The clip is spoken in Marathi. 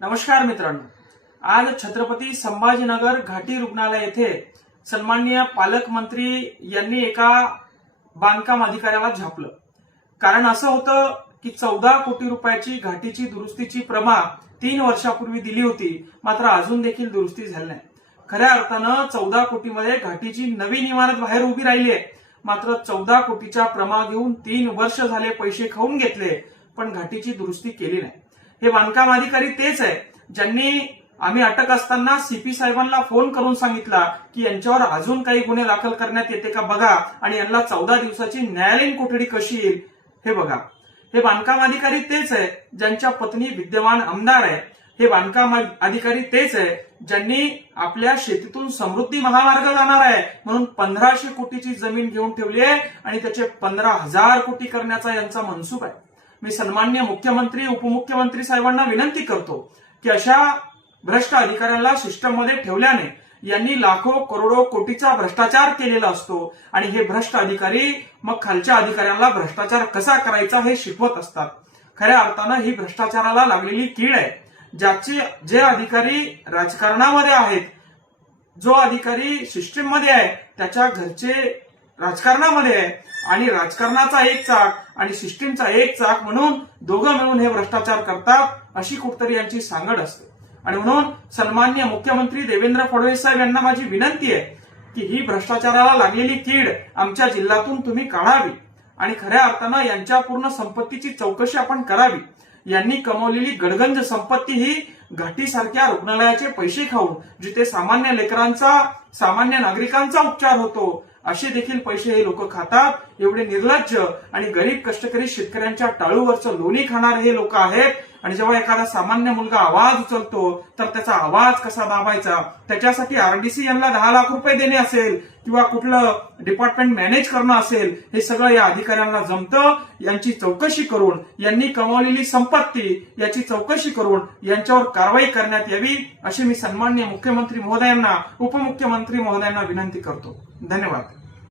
नमस्कार मित्रांनो, आज छत्रपती संभाजीनगर घाटी रुग्णालय येथे सन्माननीय पालकमंत्री यांनी एका बांधकाम अधिकाऱ्याला झापलं। कारण असं होतं की 14 कोटी रुपयाची घाटीची दुरुस्तीची प्रमा 3 वर्षापूर्वी दिली होती, मात्र अजून देखील दुरुस्ती झाली नाही। खऱ्या अर्थानं 14 कोटीमध्ये घाटीची नवीन इमारत बाहेर उभी राहिली आहे, मात्र 14 कोटीच्या प्रमा घेऊन 3 वर्ष झाले पैसे खाऊन घेतले, पण घाटीची दुरुस्ती केली नाही। हे बांधकाम अधिकारी तेच आहे ज्यांनी आम्ही अटक असताना सीपी साहेबांना फोन करून सांगितला की यांच्यावर अजून काही गुन्हे दाखल करण्यात येते का बघा आणि यांना 14 दिवसाची न्यायालयीन कोठडी कशी येईल हे बघा। हे बांधकाम अधिकारी तेच आहे ज्यांच्या पत्नी विद्यमान आमदार आहे। हे बांधकाम अधिकारी तेच आहे ज्यांनी आपल्या शेतीतून समृद्धी महामार्ग जाणार आहे म्हणून 1500 कोटीची जमीन घेऊन ठेवली आहे आणि त्याचे 15,000 कोटी करण्याचा यांचा मनसूब आहे। मी सन्माननीय मुख्यमंत्री उपमुख्यमंत्री साहेबांना विनंती करतो की अशा भ्रष्ट अधिकाऱ्यांना सिस्टममध्ये ठेवल्याने यांनी लाखो करोडो कोटीचा भ्रष्टाचार केलेला असतो आणि हे भ्रष्ट अधिकारी मग खालच्या अधिकाऱ्यांना भ्रष्टाचार कसा करायचा हे शिकवत असतात। खऱ्या अर्थानं ही भ्रष्टाचाराला लागलेली कीड आहे। जे अधिकारी राजकारणामध्ये आहेत, जो अधिकारी सिस्टीममध्ये आहे त्याच्या घरचे राजकारणामध्ये आहे आणि राजकारणाचा एक चाक आणि सिस्टीमचा एक चाक म्हणून दोघं मिळून हे भ्रष्टाचार करतात, अशी कुठतरी यांची सांगड असते। आणि म्हणून सन्माननीय मुख्यमंत्री देवेंद्र फडणवीस साहेब यांना माझी विनंती आहे की ही भ्रष्टाचाराला लागलेली कीड आमच्या जिल्ह्यातून तुम्ही काढावी आणि खऱ्या अर्थानं यांच्या पूर्ण संपत्तीची चौकशी आपण करावी। यांनी कमवलेली गडगंज संपत्ती ही घाटीसारख्या रुग्णालयाचे पैसे खाऊन, जिथे सामान्य लेकरांचा सामान्य नागरिकांचा उपचार होतो, असे देखील पैसे हे लोक खातात। एवढे निर्लज्ज आणि गरीब कष्टकरी शेतकऱ्यांच्या टाळूवरचं लोणी खाणारे हे लोक आहेत। आणि जेव्हा एखादा सामान्य मुलगा आवाज उचलतो तर त्याचा आवाज कसा दाबायचा, त्याच्यासाठी आरडीसी यांना 10 लाख रुपये देणे असेल किंवा कुठलं डिपार्टमेंट मॅनेज करणं असेल, हे सगळं या अधिकाऱ्यांना जमतं। यांची चौकशी करून, यांनी कमावलेली संपत्ती याची चौकशी करून यांच्यावर कारवाई करण्यात यावी, अशी मी सन्माननीय मुख्यमंत्री महोदयांना उपमुख्यमंत्री महोदयांना विनंती करतो। धन्यवाद।